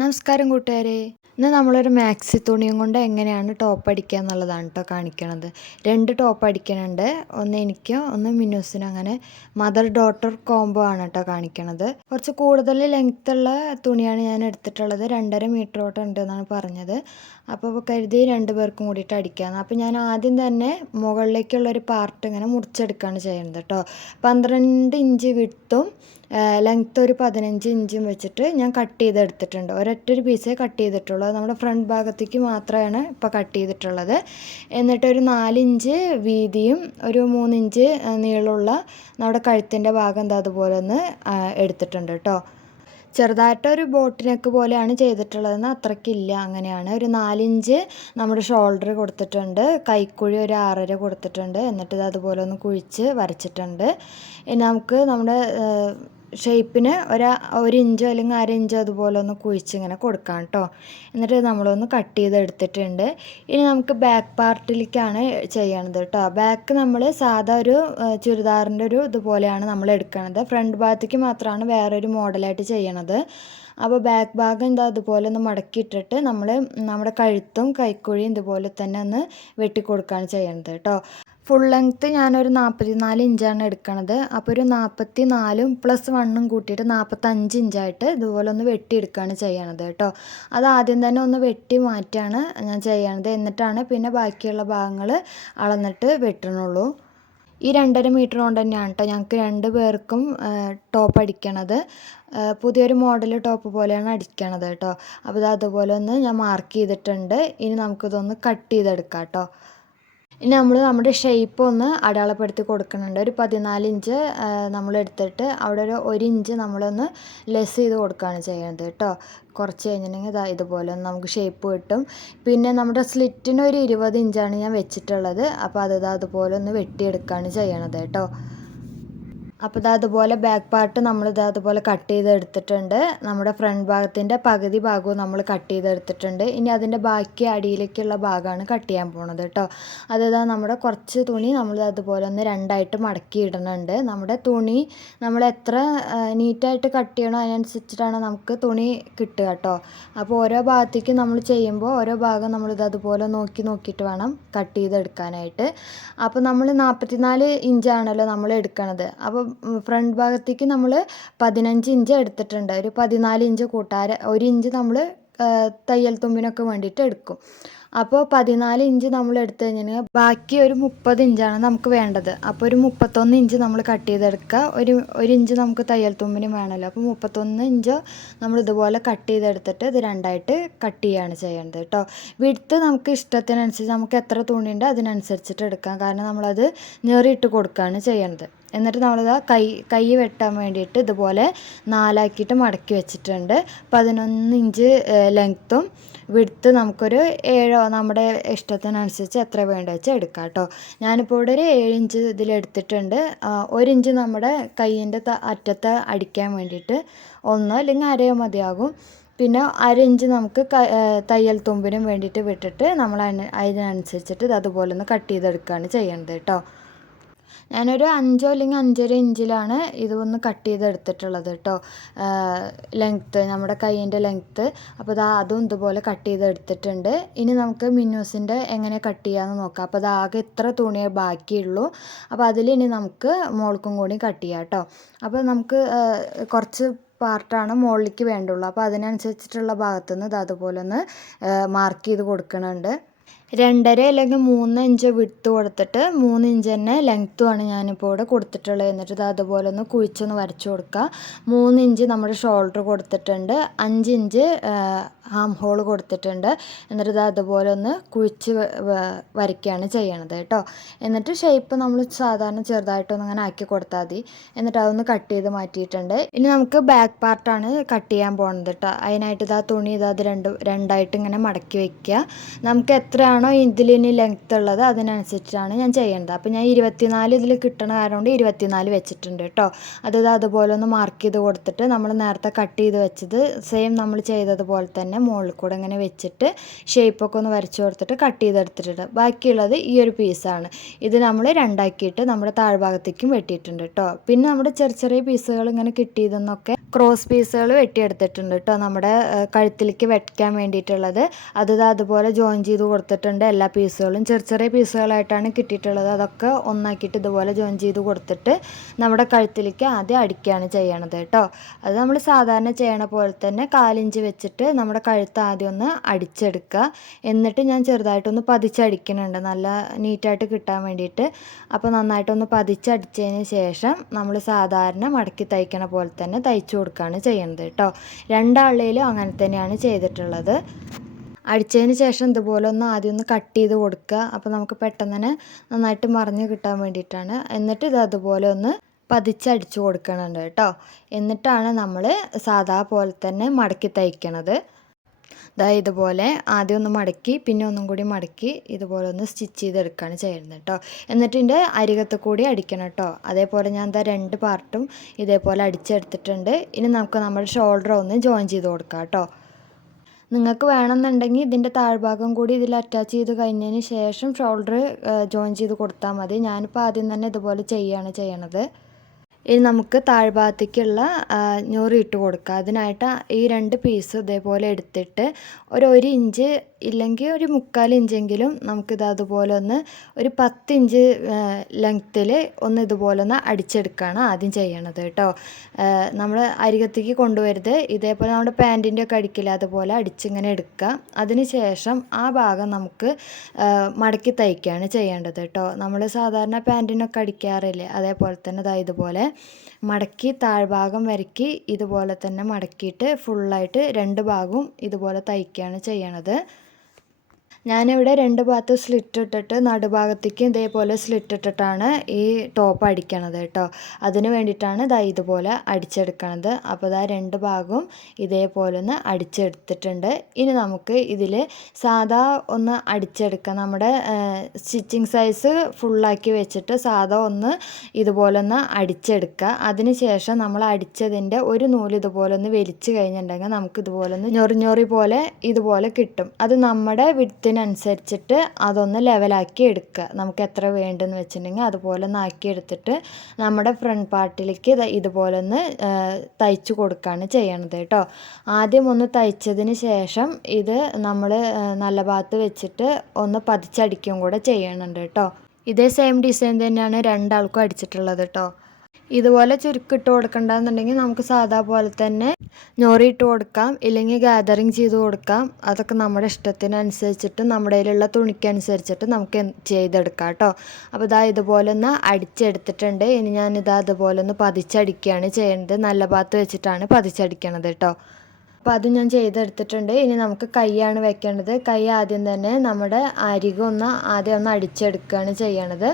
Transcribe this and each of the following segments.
നമസ്കാരം കൂട്ടുകാരെ. ഇന്ന് നമ്മളൊരു മാക്സി തുണിയും കൊണ്ട് എങ്ങനെയാണ് ടോപ്പ് അടിക്കുക എന്നുള്ളതാണ് കേട്ടോ കാണിക്കണത്. 2 ടോപ്പ് അടിക്കണുണ്ട്. ഒന്ന് എനിക്കും ഒന്ന് മിന്നൂസിനും. അങ്ങനെ മദർ ഡോട്ടർ കോംബോ ആണ് കേട്ടോ കാണിക്കണത്. കുറച്ച് കൂടുതൽ ലെങ്ത്തുള്ള തുണിയാണ് ഞാൻ എടുത്തിട്ടുള്ളത്. 2.5 മീറ്റർ തൊട്ട് ഉണ്ട് എന്നാണ് പറഞ്ഞത്. അപ്പോൾ കരുതി 2 പേർക്കും കൂടിയിട്ട് അടിക്കാമെന്ന്. അപ്പോൾ ഞാൻ ആദ്യം തന്നെ മുകളിലേക്കുള്ളൊരു പാർട്ട് ഇങ്ങനെ മുറിച്ചെടുക്കുകയാണ് ചെയ്യുന്നത് കേട്ടോ. 12 ഇഞ്ച് വിഡ്ത്തും ലെങ്ത്ത് ഒരു 15 ഇഞ്ചും വെച്ചിട്ട് ഞാൻ കട്ട് ചെയ്തെടുത്തിട്ടുണ്ട്. ഒരൊറ്റൊരു പീസേ കട്ട് ചെയ്തിട്ടുള്ളൂ. അത് നമ്മുടെ ഫ്രണ്ട് ഭാഗത്തേക്ക് മാത്രമാണ് ഇപ്പോൾ കട്ട് ചെയ്തിട്ടുള്ളത്. എന്നിട്ടൊരു 4 ഇഞ്ച് വീതിയും ഒരു 3 ഇഞ്ച് നീളമുള്ള നമ്മുടെ കഴുത്തിൻ്റെ ഭാഗം എന്താ അതുപോലെ ഒന്ന് എടുത്തിട്ടുണ്ട് കേട്ടോ. ചെറുതായിട്ടൊരു ബോട്ട് നെക്ക് പോലെയാണ് ചെയ്തിട്ടുള്ളതെന്ന് അത്രയ്ക്കില്ല. അങ്ങനെയാണ് ഒരു 4 ഇഞ്ച് നമ്മുടെ ഷോൾഡർ കൊടുത്തിട്ടുണ്ട്. കൈക്കുഴി ഒരു 6.5 കൊടുത്തിട്ടുണ്ട്. എന്നിട്ട് ഇത് അതുപോലെ ഒന്ന് കുഴിച്ച് വരച്ചിട്ടുണ്ട്. ഇനി നമുക്ക് നമ്മുടെ ഷേപ്പിന് 1 ഇഞ്ചോ അല്ലെങ്കിൽ 1/2 ഇഞ്ചോ അതുപോലെ ഒന്ന് കുഴിച്ചിങ്ങനെ കൊടുക്കാം കേട്ടോ. എന്നിട്ട് നമ്മളൊന്ന് കട്ട് ചെയ്തെടുത്തിട്ടുണ്ട്. ഇനി നമുക്ക് ബാക്ക് പാർട്ടിലേക്കാണ് ചെയ്യണത് കേട്ടോ. ബാക്ക് നമ്മൾ സാധാ ഒരു ചുരിദാറിൻ്റെ ഒരു ഇതുപോലെയാണ് നമ്മൾ എടുക്കുന്നത്. ഫ്രണ്ട് ഭാഗത്തേക്ക് മാത്രമാണ് വേറൊരു മോഡലായിട്ട് ചെയ്യണത്. അപ്പോൾ ബാക്ക് ഭാഗം എന്താ അതുപോലെ ഒന്ന് മടക്കിയിട്ടിട്ട് നമ്മൾ നമ്മുടെ കഴുത്തും കൈക്കുഴിയും ഇതുപോലെ തന്നെ ഒന്ന് വെട്ടിക്കൊടുക്കുകയാണ് ചെയ്യണത് കേട്ടോ. ഫുൾ ലെങ്ത്ത് ഞാനൊരു 44 ഇഞ്ചാണ് എടുക്കണത്. അപ്പോൾ ഒരു 44 + 1 കൂട്ടിയിട്ട് 45 ഇഞ്ചായിട്ട് ഇതുപോലെ ഒന്ന് വെട്ടിയെടുക്കുകയാണ് ചെയ്യണത് കേട്ടോ. അത് ആദ്യം തന്നെ ഒന്ന് വെട്ടി മാറ്റാണ് ഞാൻ ചെയ്യണത്. എന്നിട്ടാണ് പിന്നെ ബാക്കിയുള്ള ഭാഗങ്ങൾ അളന്നിട്ട് വെട്ടണുള്ളൂ. ഈ 2.5 മീറ്റർ കൊണ്ട് തന്നെയാണ് കേട്ടോ ഞങ്ങൾക്ക് 2 പേർക്കും ടോപ്പ് അടിക്കണത്. പുതിയൊരു മോഡൽ ടോപ്പ് പോലെയാണ് അടിക്കണത് കേട്ടോ. അപ്പോൾ ഇത് അതുപോലെ ഒന്ന് ഞാൻ മാർക്ക് ചെയ്തിട്ടുണ്ട്. ഇനി നമുക്കിതൊന്ന് കട്ട് ചെയ്തെടുക്കാം കേട്ടോ. ഇനി നമ്മൾ നമ്മുടെ ഷേപ്പ് ഒന്ന് അടയാളപ്പെടുത്തി കൊടുക്കുന്നുണ്ട്. ഒരു 14 ഇഞ്ച് നമ്മളെടുത്തിട്ട് അവിടെ ഒരു 1 ഇഞ്ച് നമ്മളൊന്ന് ലെസ് ചെയ്ത് കൊടുക്കുകയാണ് ചെയ്യുന്നത് കേട്ടോ. കുറച്ച് കഴിഞ്ഞിട്ടുണ്ടെങ്കിൽ ഇതുപോലെ ഒന്ന് നമുക്ക് ഷേപ്പ് കിട്ടും. പിന്നെ നമ്മുടെ സ്ലിറ്റിന് ഒരു 20 ഇഞ്ചാണ് ഞാൻ വെച്ചിട്ടുള്ളത്. അപ്പോൾ അതുപോലെ ഒന്ന് വെട്ടിയെടുക്കുകയാണ് ചെയ്യണത് കേട്ടോ. അപ്പോൾ അതുപോലെ ബാക്ക് പാർട്ട് നമ്മൾ അതുപോലെ കട്ട് ചെയ്തെടുത്തിട്ടുണ്ട്. നമ്മുടെ ഫ്രണ്ട് ഭാഗത്തിൻ്റെ പകുതി ഭാഗവും നമ്മൾ കട്ട് ചെയ്തെടുത്തിട്ടുണ്ട്. ഇനി അതിൻ്റെ ബാക്കി അടിയിലേക്കുള്ള ഭാഗമാണ് കട്ട് ചെയ്യാൻ പോണത് കേട്ടോ. നമ്മുടെ കുറച്ച് തുണി നമ്മൾ അതുപോലെ ഒന്ന് 2ആയിട്ട് മടക്കി ഇടുന്നുണ്ട്. നമ്മുടെ തുണി നമ്മൾ എത്ര നീറ്റായിട്ട് കട്ട് ചെയ്യണോ അതിനനുസരിച്ചിട്ടാണ് നമുക്ക് തുണി കിട്ടുക കേട്ടോ. അപ്പോൾ ഓരോ ഭാഗത്തേക്ക് നമ്മൾ ചെയ്യുമ്പോൾ ഓരോ ഭാഗം നമ്മൾ അതുപോലെ നോക്കിയിട്ട് വേണം കട്ട് ചെയ്തെടുക്കാനായിട്ട്. അപ്പോൾ നമ്മൾ 44 ഇഞ്ചാണല്ലോ നമ്മൾ എടുക്കണത്. അപ്പോൾ ഫ്രണ്ട് ഭാഗത്തേക്ക് നമ്മൾ 15 ഇഞ്ച് എടുത്തിട്ടുണ്ട്. ഒരു 14 ഇഞ്ച് കൂട്ടാൻ 1 ഇഞ്ച് നമ്മൾ തയ്യൽ തുമ്പിനൊക്കെ വേണ്ടിയിട്ട് എടുക്കും. അപ്പോൾ 14 ഇഞ്ച് നമ്മൾ എടുത്തു കഴിഞ്ഞാൽ ബാക്കി ഒരു 30 ഇഞ്ചാണ് നമുക്ക് വേണ്ടത്. അപ്പോൾ ഒരു 31 ഇഞ്ച് നമ്മൾ കട്ട് ചെയ്തെടുക്കുക. ഒരു ഇഞ്ച് നമുക്ക് തയ്യൽ തുമ്പിനും വേണമല്ലോ. അപ്പോൾ 31 ഇഞ്ച് നമ്മൾ ഇതുപോലെ കട്ട് ചെയ്തെടുത്തിട്ട് ഇത് 2ആയിട്ട് കട്ട് ചെയ്യുകയാണ് ചെയ്യേണ്ടത് കേട്ടോ. വിഡ്ത്ത് നമുക്ക് ഇഷ്ടത്തിനനുസരിച്ച് നമുക്ക് എത്ര തുണിയുണ്ട് അതിനനുസരിച്ചിട്ട് എടുക്കാം. കാരണം നമ്മളത് ഞെറിയിട്ട് കൊടുക്കുകയാണ് ചെയ്യേണ്ടത്. എന്നിട്ട് നമ്മളിത് കൈ വെട്ടാൻ വേണ്ടിയിട്ട് ഇതുപോലെ 4ആക്കിയിട്ട് മടക്കി വെച്ചിട്ടുണ്ട്. 11 ഇഞ്ച് ലെങ്ത്തും വിഡ്ത്ത് നമുക്കൊരു 7 നമ്മുടെ ഇഷ്ടത്തിനനുസരിച്ച് എത്ര വേണ്ട വെച്ചാൽ എടുക്കാം കേട്ടോ. ഞാനിപ്പോൾ ഇവിടെ ഒരു 7 ഇഞ്ച് ഇതിലെടുത്തിട്ടുണ്ട്. 1 ഇഞ്ച് നമ്മുടെ കൈയിൻ്റെ അറ്റത്ത് അടിക്കാൻ വേണ്ടിയിട്ട് 1 അല്ലെങ്കിൽ 1/2 മതിയാകും. പിന്നെ 1/2 ഇഞ്ച് നമുക്ക് തയ്യൽ തുമ്പിനും വേണ്ടിയിട്ട് വിട്ടിട്ട് നമ്മൾ അതിനനുസരിച്ചിട്ട് അതുപോലെ ഒന്ന് കട്ട് ചെയ്തെടുക്കുകയാണ് ചെയ്യേണ്ടത് കേട്ടോ. ഞാനൊരു 5 അല്ലെങ്കിൽ 5.5 ഇഞ്ചിലാണ് ഇതൊന്ന് കട്ട് ചെയ്തെടുത്തിട്ടുള്ളത് കേട്ടോ. ലെങ്ത്ത് നമ്മുടെ കൈയിൻ്റെ ലെങ്ത്ത്. അപ്പോൾ അതും ഇതുപോലെ കട്ട് ചെയ്തെടുത്തിട്ടുണ്ട്. ഇനി നമുക്ക് മിന്നൂസിൻ്റെ എങ്ങനെ കട്ട് ചെയ്യാമെന്ന് നോക്കാം. അപ്പോൾ ആകെ ഇത്ര തുണിയേ ബാക്കിയുള്ളൂ. അപ്പോൾ അതിലിനി നമുക്ക് മോൾക്കും കൂടി കട്ട് ചെയ്യാം കേട്ടോ. അപ്പോൾ നമുക്ക് കുറച്ച് പാർട്ടാണ് മുകളിലേക്ക് വേണ്ടുള്ളൂ. അപ്പോൾ അതിനനുസരിച്ചിട്ടുള്ള ഭാഗത്തുനിന്ന് അതുപോലെ ഒന്ന് മാർക്ക് ചെയ്ത് കൊടുക്കണുണ്ട്. 2.5 അല്ലെങ്കിൽ 3 ഇഞ്ച് വിഡ്ത്ത് കൊടുത്തിട്ട് 3 ഇഞ്ച് തന്നെ ലെങ്ത്തുമാണ് ഞാനിപ്പോൾ ഇവിടെ കൊടുത്തിട്ടുള്ളത്. എന്നിട്ട് അതുപോലെ ഒന്ന് കുഴിച്ചൊന്ന് വരച്ച് കൊടുക്കുക. 3 ഇഞ്ച് നമ്മുടെ ഷോൾഡർ കൊടുത്തിട്ടുണ്ട്. 5 ഇഞ്ച് ഹാം ഹോൾ കൊടുത്തിട്ടുണ്ട്. എന്നിട്ട് അതുപോലെ ഒന്ന് കുഴിച്ച് വരയ്ക്കുകയാണ് ചെയ്യണത് കേട്ടോ. എന്നിട്ട് ഷേപ്പ് നമ്മൾ സാധാരണ ചെറുതായിട്ടൊന്ന് അങ്ങനെ ആക്കി കൊടുത്താൽ മതി. എന്നിട്ട് അതൊന്ന് കട്ട് ചെയ്ത് മാറ്റിയിട്ടുണ്ട്. ഇനി നമുക്ക് ബാക്ക് പാർട്ടാണ് കട്ട് ചെയ്യാൻ പോകുന്നത് കേട്ടോ. അതിനായിട്ട് തുണി അത് 2ആയിട്ട് ഇങ്ങനെ മടക്കി വയ്ക്കുക. നമുക്ക് എത്രയാണോ ഇതിലിനി ലെങ്ത്ത് ഉള്ളത് അതിനനുസരിച്ചാണ് ഞാൻ ചെയ്യേണ്ടത്. അപ്പോൾ ഞാൻ 24 ഇതിൽ കിട്ടണ കാരണം കൊണ്ട് 24 വെച്ചിട്ടുണ്ട് കേട്ടോ. അതുപോലെ ഒന്ന് മാർക്ക് ചെയ്ത് കൊടുത്തിട്ട് നമ്മൾ നേരത്തെ കട്ട് ചെയ്ത് വെച്ചത് സെയിം നമ്മൾ ചെയ്തതുപോലെ തന്നെ മുകളിൽ കൂടെ ഇങ്ങനെ വെച്ചിട്ട് ഷേപ്പൊക്കെ ഒന്ന് വരച്ച് കൊടുത്തിട്ട് കട്ട് ചെയ്തെടുത്തിട്ടുണ്ട്. ബാക്കിയുള്ളത് ഈ ഒരു പീസാണ്. ഇത് നമ്മൾ 2ആക്കിയിട്ട് നമ്മുടെ താഴ്ഭാഗത്തേക്കും വെട്ടിയിട്ടുണ്ട് കേട്ടോ. പിന്നെ നമ്മുടെ ചെറിയ ചെറിയ പീസുകൾ ഇങ്ങനെ കിട്ടിയതെന്നൊക്കെ ക്രോസ് പീസുകൾ വെട്ടിയെടുത്തിട്ടുണ്ട് കേട്ടോ, നമ്മുടെ കഴുത്തിലേക്ക് വെക്കാൻ വേണ്ടിയിട്ടുള്ളത്. അത് അതുപോലെ ജോയിൻ ചെയ്ത് കൊടുത്തിട്ടുണ്ട്. എല്ലാ പീസുകളും ചെറിയ ചെറിയ പീസുകളായിട്ടാണ് കിട്ടിയിട്ടുള്ളത്. അതൊക്കെ ഒന്നാക്കിയിട്ട് ഇതുപോലെ ജോയിൻ ചെയ്ത് കൊടുത്തിട്ട് നമ്മുടെ കഴുത്തിലേക്ക് ആദ്യം അടിക്കുകയാണ് ചെയ്യണത് കേട്ടോ. അത് നമ്മൾ സാധാരണ ചെയ്യണ പോലെ തന്നെ 1/4 ഇഞ്ച് വെച്ചിട്ട് നമ്മുടെ കഴുത്ത് ആദ്യം ഒന്ന് അടിച്ചെടുക്കുക. എന്നിട്ട് ഞാൻ ചെറുതായിട്ടൊന്ന് പതിച്ചടിക്കുന്നുണ്ട്, നല്ല നീറ്റായിട്ട് കിട്ടാൻ വേണ്ടിയിട്ട്. അപ്പോൾ നന്നായിട്ടൊന്ന് പതിച്ചടിച്ചതിന് ശേഷം നമ്മൾ സാധാരണ മടക്കി തയ്ക്കണ പോലെ തന്നെ തയ്ച്ചു കൊടുക്കുകയാണ് ചെയ്യുന്നത് കേട്ടോ. രണ്ടാളിലും അങ്ങനെ തന്നെയാണ് ചെയ്തിട്ടുള്ളത്. അടിച്ചതിന് ശേഷം ഇതുപോലെ ഒന്ന് ആദ്യം ഒന്ന് കട്ട് ചെയ്ത് കൊടുക്കുക. അപ്പോൾ നമുക്ക് പെട്ടെന്ന് തന്നെ നന്നായിട്ട് മറിഞ്ഞ് കിട്ടാൻ വേണ്ടിയിട്ടാണ്. എന്നിട്ട് ഇത് അതുപോലെ ഒന്ന് പതിച്ചടിച്ചു കൊടുക്കണുണ്ട് കേട്ടോ. എന്നിട്ടാണ് നമ്മൾ സാധാ പോലെ തന്നെ മടക്കി തയ്ക്കണത്. ഇതുപോലെ ആദ്യം ഒന്ന് മടക്കി പിന്നെ ഒന്നും കൂടി മടക്കി ഇതുപോലെ ഒന്ന് സ്റ്റിച്ച് ചെയ്തെടുക്കുകയാണ് ചെയ്യുന്നത് കേട്ടോ. എന്നിട്ട് ഇതിൻ്റെ അരികത്ത് കൂടി അടിക്കണം കേട്ടോ. അതേപോലെ ഞാൻ 2 പാർട്ടും ഇതേപോലെ അടിച്ചെടുത്തിട്ടുണ്ട്. ഇനി നമുക്ക് നമ്മുടെ ഷോൾഡർ ഒന്ന് ജോയിൻ ചെയ്ത് കൊടുക്കാം കേട്ടോ. നിങ്ങൾക്ക് വേണമെന്നുണ്ടെങ്കിൽ ഇതിൻ്റെ താഴ്ഭാഗം കൂടി ഇതിൽ അറ്റാച്ച് ചെയ്ത് കഴിഞ്ഞതിന് ശേഷം ഷോൾഡർ ജോയിൻ ചെയ്ത് കൊടുത്താൽ മതി. ഞാനിപ്പോൾ ആദ്യം തന്നെ ഇതുപോലെ ചെയ്യുകയാണ് ചെയ്യണത്. ഇനി നമുക്ക് താഴ്ഭാഗത്തേക്കുള്ള ഞൊറി ഇട്ട് കൊടുക്കുക. അതിനായിട്ട് ഈ 2 പീസ് ഇതേപോലെ എടുത്തിട്ട് ഒരു 1 ഇഞ്ച് ഇല്ലെങ്കിൽ ഒരു 1/4 ഇഞ്ചെങ്കിലും നമുക്കിത് അതുപോലെ ഒന്ന് ഒരു 10 ഇഞ്ച് ലെങ്ത്തിൽ ഒന്ന് ഇതുപോലെ ഒന്ന് അടിച്ചെടുക്കുകയാണ് ആദ്യം ചെയ്യണത് കേട്ടോ. നമ്മൾ അരികത്തേക്ക് കൊണ്ടുവരുത്. ഇതേപോലെ നമ്മുടെ പാൻറ്റിൻ്റെ ഒക്കെ അടിക്കില്ല, അതുപോലെ അടിച്ചിങ്ങനെ എടുക്കുക. അതിന് ശേഷം ആ ഭാഗം നമുക്ക് മടക്കി തയ്ക്കുകയാണ് ചെയ്യേണ്ടത് കേട്ടോ. നമ്മൾ സാധാരണ പാൻറ്റിനൊക്കെ അടിക്കാറില്ലേ, അതേപോലെ തന്നെ ഇതുപോലെ മടക്കി താഴ്ഭാഗം വരയ്ക്ക് ഇതുപോലെ തന്നെ മടക്കിയിട്ട് ഫുള്ളായിട്ട് 2 ഭാഗവും ഇതുപോലെ തയ്ക്കുകയാണ് ചെയ്യണത്. ഞാനിവിടെ 2 ഭാഗത്ത് സ്ലിറ്റ് ഇട്ടിട്ട് നടുഭാഗത്തേക്ക് ഇതേപോലെ സ്ലിറ്റ് ഇട്ടിട്ടാണ് ഈ ടോപ്പ് അടിക്കണത് കേട്ടോ. അതിന് വേണ്ടിയിട്ടാണ് ഇതുപോലെ അടിച്ചെടുക്കണത്. അപ്പോൾ 2 ഭാഗവും ഇതേപോലെ ഒന്ന് അടിച്ചെടുത്തിട്ടുണ്ട്. ഇനി നമുക്ക് ഇതിൽ സാധാ ഒന്ന് അടിച്ചെടുക്കാം. നമ്മുടെ സ്റ്റിച്ചിങ് സൈസ് ഫുള്ളാക്കി വെച്ചിട്ട് സാധാ ഒന്ന് ഇതുപോലെ ഒന്ന് അടിച്ചെടുക്കുക. അതിന് ശേഷം നമ്മൾ അടിച്ചതിൻ്റെ ഒരു നൂല് ഇതുപോലെ ഒന്ന് വലിച്ചു കഴിഞ്ഞിട്ടുണ്ടെങ്കിൽ നമുക്ക് ഇതുപോലെ ഒന്ന് ഞൊറി പോലെ ഇതുപോലെ കിട്ടും. അത് നമ്മുടെ വിഡ്ത്തിനനുസരിച്ചിട്ട് അതൊന്ന് ലെവലാക്കി എടുക്കുക. നമുക്ക് എത്ര വേണ്ടെന്ന് വെച്ചിട്ടുണ്ടെങ്കിൽ അതുപോലെ ഒന്ന് ആക്കി എടുത്തിട്ട് നമ്മുടെ ഫ്രണ്ട് പാർട്ടിലേക്ക് ഇതുപോലെ ഒന്ന് തയ്ച്ചു കൊടുക്കുകയാണ് ചെയ്യണത് കേട്ടോ. ആദ്യം ഒന്ന് തയ്ച്ചതിന് ശേഷം ഇത് നമ്മൾ നല്ല ഭാഗത്ത് വെച്ചിട്ട് ഒന്ന് പതിച്ചടിക്കുകയും കൂടെ ചെയ്യണുണ്ട് കേട്ടോ. ഇതേ സെയിം ഡിസൈൻ തന്നെയാണ് 2 ആൾക്കും അടിച്ചിട്ടുള്ളത് കേട്ടോ. ഇതുപോലെ ചുരുക്കിട്ട് കൊടുക്കണ്ടെന്നുണ്ടെങ്കിൽ നമുക്ക് സാധാ പോലെ തന്നെ ഞൊറി ഇട്ട് കൊടുക്കാം, ഇല്ലെങ്കിൽ ഗാദറിങ് ചെയ്ത് കൊടുക്കാം. അതൊക്കെ നമ്മുടെ ഇഷ്ടത്തിനനുസരിച്ചിട്ട് നമ്മുടെ കയ്യിലുള്ള തുണിക്കനുസരിച്ചിട്ട് നമുക്ക് ചെയ്തെടുക്കാം കേട്ടോ. അപ്പോൾ ഇതുപോലെ ഒന്ന് അടിച്ചെടുത്തിട്ടുണ്ട്. ഇനി ഞാനിത് അതുപോലെ ഒന്ന് പതിച്ചടിക്കുകയാണ് ചെയ്യുന്നത്. നല്ല ഭാഗത്ത് വെച്ചിട്ടാണ് പതിച്ചടിക്കണത് കേട്ടോ. അപ്പോൾ അത് ഞാൻ ചെയ്തെടുത്തിട്ടുണ്ട്. ഇനി നമുക്ക് കൈയാണ് വെക്കേണ്ടത്. കൈ ആദ്യം തന്നെ നമ്മുടെ ആദ്യം ഒന്ന് അടിച്ചെടുക്കുകയാണ് ചെയ്യണത്.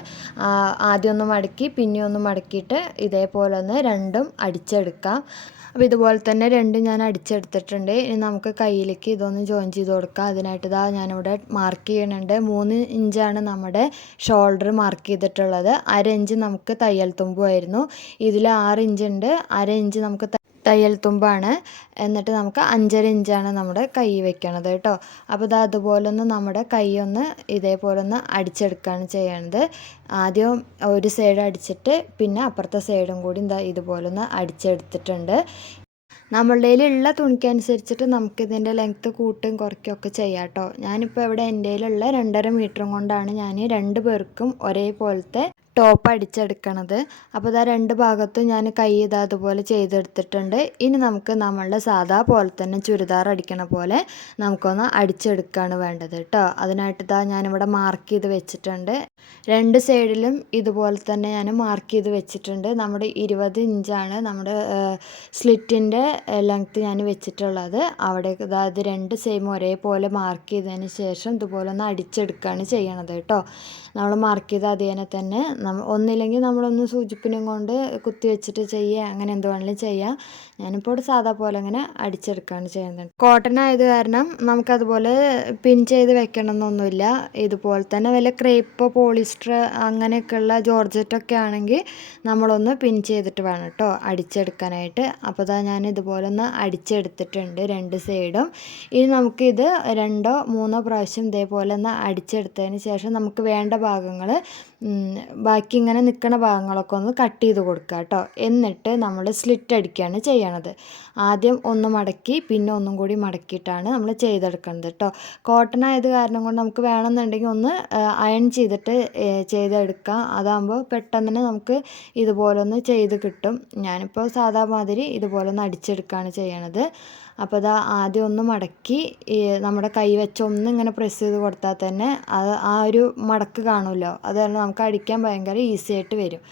ആദ്യം ഒന്ന് മടക്കി പിന്നെ ഒന്ന് മടക്കിയിട്ട് ഇതേപോലെ ഒന്ന് 2ഉം അടിച്ചെടുക്കാം. അപ്പോൾ ഇതുപോലെ തന്നെ 2 ഞാൻ അടിച്ചെടുത്തിട്ടുണ്ട്. ഇനി നമുക്ക് കയ്യിലേക്ക് ഇതൊന്ന് ജോയിൻ ചെയ്ത് കൊടുക്കാം. അതിനായിട്ട് ഞാനിവിടെ മാർക്ക് ചെയ്യണുണ്ട്. 3 ഇഞ്ചാണ് നമ്മുടെ ഷോൾഡർ മാർക്ക് ചെയ്തിട്ടുള്ളത്. 1/2 ഇഞ്ച് നമുക്ക് തയ്യൽ തുമ്പുമായിരുന്നു. ഇതിൽ 6 ഇഞ്ച് ഉണ്ട്, 1/2 ഇഞ്ച് നമുക്ക് തയ്യൽ തുമ്പാണ്. എന്നിട്ട് നമുക്ക് 5.5 ഇഞ്ചാണ് നമ്മുടെ കൈ വെക്കണത് കേട്ടോ. അപ്പോൾ അതുപോലെ ഒന്ന് നമ്മുടെ കൈ ഒന്ന് ഇതേപോലെ ഒന്ന് അടിച്ചെടുക്കുകയാണ് ചെയ്യണത്. ആദ്യം ഒരു സൈഡ് അടിച്ചിട്ട് പിന്നെ അപ്പുറത്തെ സൈഡും കൂടി ഇതുപോലെ ഒന്ന് അടിച്ചെടുത്തിട്ടുണ്ട്. നമ്മളുടെ കയ്യിലുള്ള തുണിക്കനുസരിച്ചിട്ട് നമുക്കിതിൻ്റെ ലെങ്ത്ത് കൂട്ടും കുറയ്ക്കുകയൊക്കെ ചെയ്യാം കേട്ടോ. ഞാനിപ്പോൾ ഇവിടെ എൻ്റെ കയ്യിലുള്ള 2.5 മീറ്ററും കൊണ്ടാണ് ഞാൻ 2 പേർക്കും ഒരേപോലത്തെ ടോപ്പ് അടിച്ചെടുക്കണത്. അപ്പോൾ 2 ഭാഗത്തും ഞാൻ കൈ അതുപോലെ ചെയ്തെടുത്തിട്ടുണ്ട്. ഇനി നമുക്ക് നമ്മളുടെ സാധാ പോലെ തന്നെ ചുരിദാർ അടിക്കണ പോലെ നമുക്കൊന്ന് അടിച്ചെടുക്കുകയാണ് വേണ്ടത് കേട്ടോ. അതിനായിട്ട് ഞാനിവിടെ മാർക്ക് ചെയ്ത് വെച്ചിട്ടുണ്ട്. 2 സൈഡിലും ഇതുപോലെ തന്നെ ഞാൻ മാർക്ക് ചെയ്ത് വെച്ചിട്ടുണ്ട്. നമ്മുടെ 20 ഇഞ്ചാണ് നമ്മുടെ സ്ലിറ്റിൻ്റെ ലെങ്ത്ത് ഞാൻ വെച്ചിട്ടുള്ളത്. അവിടെ 2 സെയിം ഒരേപോലെ മാർക്ക് ചെയ്തതിന് ശേഷം ഇതുപോലെ ഒന്ന് അടിച്ചെടുക്കുകയാണ് ചെയ്യണത് കേട്ടോ. നമ്മൾ മാർക്ക് ചെയ്ത് അതേനെ തന്നെ ഒന്നില്ലെങ്കിൽ നമ്മളൊന്ന് സൂചിപ്പിനും കൊണ്ട് കുത്തി വെച്ചിട്ട് ചെയ്യുക, അങ്ങനെ എന്ത് വേണമെങ്കിലും ചെയ്യാം. ഞാനിപ്പോൾ സാധാ പോലെ അങ്ങനെ അടിച്ചെടുക്കുകയാണ് ചെയ്യുന്നത്. കോട്ടൺ ആയത് കാരണം നമുക്കതുപോലെ പിൻ ചെയ്ത് വെക്കണമെന്നൊന്നുമില്ല. ഇതുപോലെ തന്നെ വല്ല ക്രേപ്പ് പോളിസ്റ്റർ അങ്ങനെയൊക്കെയുള്ള ജോർജറ്റൊക്കെ ആണെങ്കിൽ നമ്മളൊന്ന് പിൻ ചെയ്തിട്ട് വേണം കേട്ടോ അടിച്ചെടുക്കാനായിട്ട്. അപ്പോൾ ഞാൻ ഇതുപോലെ ഒന്ന് അടിച്ചെടുത്തിട്ടുണ്ട് 2 സൈഡും. ഇനി നമുക്കിത് 2-3 പ്രാവശ്യം ഇതേപോലെ ഒന്ന് അടിച്ചെടുത്തതിന് ശേഷം നമുക്ക് വേണ്ട ഭാഗങ്ങൾ ബാക്കി ഇങ്ങനെ നിൽക്കുന്ന ഭാഗങ്ങളൊക്കെ ഒന്ന് കട്ട് ചെയ്ത് കൊടുക്കുക കേട്ടോ. എന്നിട്ട് നമ്മൾ സ്ലിറ്റ് അടിക്കുകയാണ് ചെയ്യണത്. ആദ്യം ഒന്ന് മടക്കി പിന്നെ ഒന്നും കൂടി മടക്കിയിട്ടാണ് നമ്മൾ ചെയ്തെടുക്കുന്നത് കേട്ടോ. കോട്ടൺ ആയത് കാരണം കൊണ്ട് നമുക്ക് വേണമെന്നുണ്ടെങ്കിൽ ഒന്ന് അയൺ ചെയ്തിട്ട് ചെയ്തെടുക്കാം. അതാകുമ്പോൾ പെട്ടെന്ന് തന്നെ നമുക്ക് ഇതുപോലൊന്ന് ചെയ്ത് കിട്ടും. ഞാനിപ്പോൾ സാധാ മാതിരി ഇതുപോലൊന്ന് അടിച്ചെടുക്കുകയാണ് ചെയ്യണത്. അപ്പോൾ ഇതാ ആദ്യം ഒന്ന് മടക്കി നമ്മുടെ കൈ വെച്ച് ഒന്ന് ഇങ്ങനെ പ്രസ് ചെയ്ത് കൊടുത്താൽ തന്നെ ആ ഒരു മടക്ക് കാണുമല്ലോ, അത് കാരണം നമുക്ക് അടിക്കാൻ ഭയങ്കര ഈസി ആയിട്ട് വരും.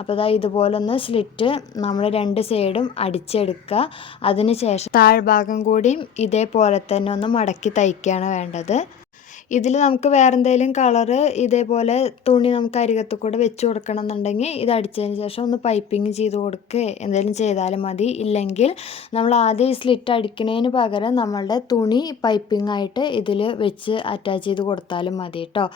അപ്പോൾ ഇതാ ഇതുപോലൊന്ന് സ്ലിറ്റ് നമ്മൾ 2 സൈഡും അടിച്ചെടുക്കുക. അതിന് ശേഷം താഴ്ഭാഗം കൂടിയും ഇതേപോലെ തന്നെ ഒന്ന് മടക്കി തയ്ക്കുകയാണ് വേണ്ടത്. ഇതിൽ നമുക്ക് വേറെ എന്തെങ്കിലും കളറ് ഇതേപോലെ തുണി നമുക്ക് അരികത്ത് കൂടെ വെച്ച് കൊടുക്കണം എന്നുണ്ടെങ്കിൽ ഇത് അടിച്ചതിന് ശേഷം ഒന്ന് പൈപ്പിംഗ് ചെയ്ത് കൊടുക്കുക എന്തെങ്കിലും ചെയ്താലും മതി. ഇല്ലെങ്കിൽ നമ്മൾ ആദ്യം ഈ സ്ലിറ്റ് അടിക്കുന്നതിന് പകരം നമ്മളുടെ തുണി പൈപ്പിംഗ് ആയിട്ട് ഇതിൽ വെച്ച് അറ്റാച്ച് ചെയ്ത് കൊടുത്താലും മതി കേട്ടോ.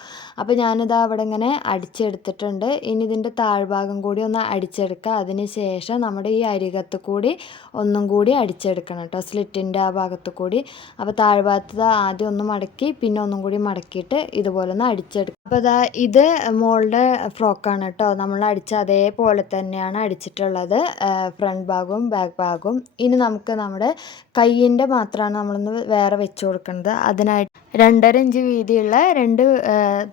അപ്പോൾ ഞാനിതാ അവിടെ ഇങ്ങനെ അടിച്ചെടുത്തിട്ടുണ്ട്. ഇനി ഇതിൻ്റെ താഴ്ഭാഗം കൂടി ഒന്ന് അടിച്ചെടുക്കുക. അതിന് ശേഷം നമ്മുടെ ഈ അരികത്ത് കൂടി ഒന്നും കൂടി അടിച്ചെടുക്കണം കേട്ടോ, സ്ലിറ്റിൻ്റെ ആ ഭാഗത്ത് കൂടി. അപ്പോൾ താഴ്ഭാഗത്ത് ആദ്യം ഒന്ന് മടക്കി പിന്നെ ഒന്നും കൂടി മടക്കിയിട്ട് ഇതുപോലെ ഒന്ന് അടിച്ചെടുക്കും. അപ്പോൾ ഇത് മോളുടെ ഫ്രോക്കാണ് കേട്ടോ. നമ്മൾ അടിച്ച അതേപോലെ തന്നെയാണ് അടിച്ചിട്ടുള്ളത്, ഫ്രണ്ട് ഭാഗവും ബാക്ക് ഭാഗവും. ഇനി നമുക്ക് നമ്മുടെ കയ്യിൻ്റെ മാത്രമാണ് നമ്മളൊന്ന് വേറെ വെച്ച് കൊടുക്കുന്നത്. അതിനായിട്ട് 2.5 ഇഞ്ച് വീതിയുള്ള 2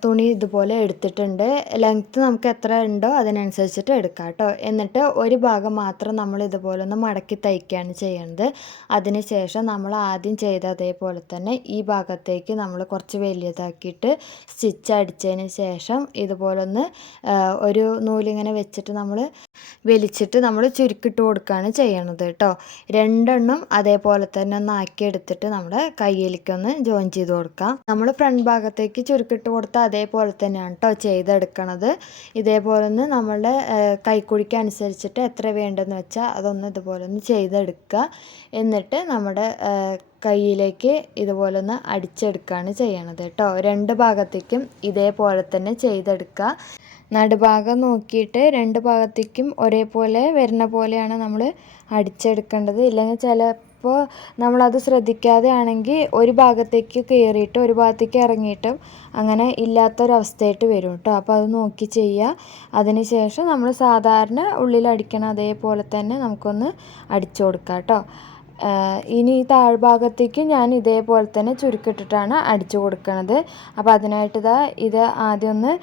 തുണി ഇതുപോലെ എടുത്തിട്ടുണ്ട്. ലെങ്ത്ത് നമുക്ക് എത്ര ഉണ്ടോ അതിനനുസരിച്ചിട്ട് എടുക്കാം കേട്ടോ. എന്നിട്ട് ഒരു ഭാഗം മാത്രം നമ്മൾ ഇതുപോലെ ഒന്ന് മടക്കി തയ്ക്കുകയാണ് ചെയ്യുന്നത്. അതിന് ശേഷം നമ്മൾ ആദ്യം ചെയ്ത അതേപോലെ തന്നെ ഈ ഭാഗത്തേക്ക് നമ്മൾ കുറച്ച് വലിയതാക്കിയിട്ട് സ്റ്റിച്ച് അടിച്ചതിന് ശേഷം ഇതുപോലൊന്ന് ഒരു നൂലിങ്ങനെ വെച്ചിട്ട് നമ്മൾ വലിച്ചിട്ട് നമ്മൾ ചുരുക്കിട്ട് കൊടുക്കുകയാണ് ചെയ്യണത് കേട്ടോ. 2 എണ്ണം അതേപോലെ തന്നെ ഒന്ന് ആക്കി എടുത്തിട്ട് നമ്മുടെ കയ്യിലേക്കൊന്ന് ജോയിൻ ചെയ്ത് കൊടുക്കാം. നമ്മൾ ഫ്രണ്ട് ഭാഗത്തേക്ക് ചുരുക്കിട്ട് കൊടുത്താൽ അതേപോലെ തന്നെയാണ് കേട്ടോ ചെയ്തെടുക്കണത്. ഇതേപോലെ ഒന്ന് നമ്മളുടെ കൈക്കുഴിക്ക് അനുസരിച്ചിട്ട് എത്ര വേണ്ടെന്ന് വെച്ചാൽ അതൊന്ന് ഇതുപോലെ ഒന്ന് ചെയ്തെടുക്കുക. എന്നിട്ട് നമ്മുടെ കയ്യിലേക്ക് ഇതുപോലെ ഒന്ന് അടിച്ചെടുക്കുകയാണ് ചെയ്യണത് കേട്ടോ. 2 ഭാഗത്തേക്കും ഇതേപോലെ തന്നെ ചെയ്തെടുക്കുക. നടുഭാഗം നോക്കിയിട്ട് 2 ഭാഗത്തേക്കും ഒരേപോലെ വരുന്ന പോലെയാണ് നമ്മൾ അടിച്ചെടുക്കേണ്ടത്. ഇല്ലെങ്കിൽ ചിലപ്പോൾ നമ്മളത് ശ്രദ്ധിക്കാതെ ആണെങ്കിൽ ഒരു ഭാഗത്തേക്ക് കയറിയിട്ട് ഒരു ഭാഗത്തേക്ക് ഇറങ്ങിയിട്ടും അങ്ങനെ ഇല്ലാത്തൊരവസ്ഥയായിട്ട് വരും കേട്ടോ. അപ്പോൾ അത് നോക്കി ചെയ്യുക. അതിന് ശേഷം നമ്മൾ സാധാരണ ഉള്ളിൽ അടിക്കണം അതേപോലെ തന്നെ നമുക്കൊന്ന് അടിച്ചു കൊടുക്കാം കേട്ടോ. ഇനി ഈ താഴ്ഭാഗത്തേക്ക് ഞാൻ ഇതേപോലെ തന്നെ ചുരുക്കിട്ടിട്ടാണ് അടിച്ചു കൊടുക്കുന്നത്. അപ്പോൾ അതിനായിട്ട് ഇത് ആദ്യം ഒന്ന്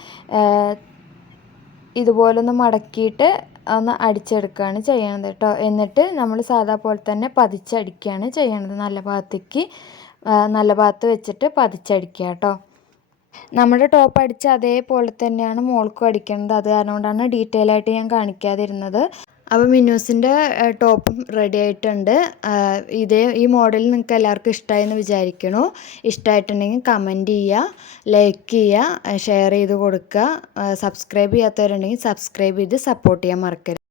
ഇതുപോലൊന്ന് മടക്കിയിട്ട് ഒന്ന് അടിച്ചെടുക്കുകയാണ് ചെയ്യണത് കേട്ടോ. എന്നിട്ട് നമ്മൾ സാധാ പോലെ തന്നെ പതിച്ചടിക്കുകയാണ് ചെയ്യണത്. നല്ല ഭാഗത്ത് വെച്ചിട്ട് പതിച്ചടിക്കുക കേട്ടോ. നമ്മുടെ ടോപ്പ് അടിച്ച അതേപോലെ തന്നെയാണ് മോൾക്കും അടിക്കേണ്ടത്. അത് കാരണം കൊണ്ടാണ് ഡീറ്റെയിൽ ആയിട്ട് ഞാൻ കാണിക്കാതിരുന്നത്. അപ്പോൾ മിന്നൂസിൻ്റെ ടോപ്പും റെഡി ആയിട്ടുണ്ട്. ഈ മോഡൽ നിങ്ങൾക്ക് എല്ലാവർക്കും ഇഷ്ടമായെന്ന് വിചാരിക്കണു. ഇഷ്ടമായിട്ടുണ്ടെങ്കിൽ കമൻറ്റ് ചെയ്യുക, ലൈക്ക് ചെയ്യുക, ഷെയർ ചെയ്ത് കൊടുക്കുക. സബ്സ്ക്രൈബ് ചെയ്യാത്തവരുണ്ടെങ്കിൽ സബ്സ്ക്രൈബ് ചെയ്ത് സപ്പോർട്ട് ചെയ്യാൻ മറക്കരുത്.